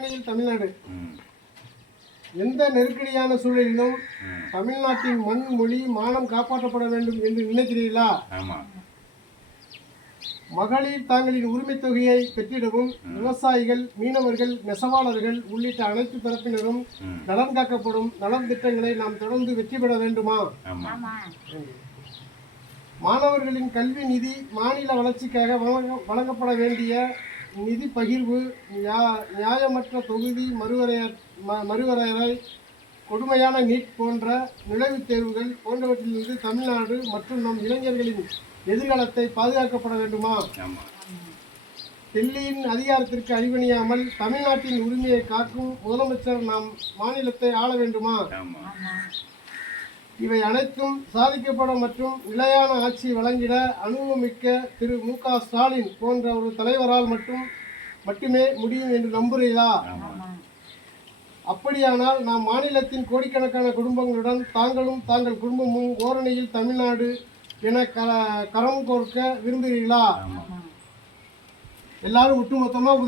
மாநில தமிழ்நாடு. எந்த நெருக்கடியான சூழலிலும் தமிழ்நாட்டின் மண் மொழி மானம் காப்பாற்றப்பட வேண்டும் என்று நினைக்கிறீர்களா? மகளிர் தாங்களின் உரிமைத் தொகையை பெற்றிடவும் விவசாயிகள் மீனவர்கள் நெசவாளர்கள் உள்ளிட்ட அனைத்து தரப்பினரும் நலன் காக்கப்படும் நலன் திட்டங்களை நாம் தொடர்ந்து வெற்றி பெற வேண்டுமா மாணவர்களின் கல்வி நிதி மாநில வளர்ச்சிக்காக வழங்க- வழங்கப்பட வேண்டிய நிதி பகிர்வு நியா- நியாயமற்ற தொகுதி மறுவரைய ம- மறுவரையறை கொடுமையான நீட் போன்ற நுழைவுத் தேர்வுகள் போன்றவற்றிலிருந்து தமிழ்நாடு மற்றும் நம் இளைஞர்களின் எதிர்காலத்தை பாதுகாக்கப்பட வேண்டுமா? ஆமாம் டெல்லியின் அதிகாரத்திற்கு அடிபணியாமல் தமிழ்நாட்டின் உரிமையை காக்கும் முதலமைச்சர் நாம் மாநிலத்தை ஆள வேண்டுமா? ஆமாம் இவை அனைத்தும் சாதிக்கப்பட மற்றும் நிலையான ஆட்சி வழங்கிட அனுபவமிக்க திரு மு க ஸ்டாலின் போன்ற ஒரு தலைவரால் மட்டும் மட்டுமே முடியும் என்று நம்புகிறீர்களா? அப்படியானால் நாம் மாநிலத்தின் கோடிக்கணக்கான குடும்பங்களுடன் தாங்களும் தாங்கள் குடும்பமும் ஓரணியில் தமிழ்நாடு என க கரம் கோர்க்க விரும்புகிறீர்களா? எல்லாரும் ஒட்டுமொத்தமாக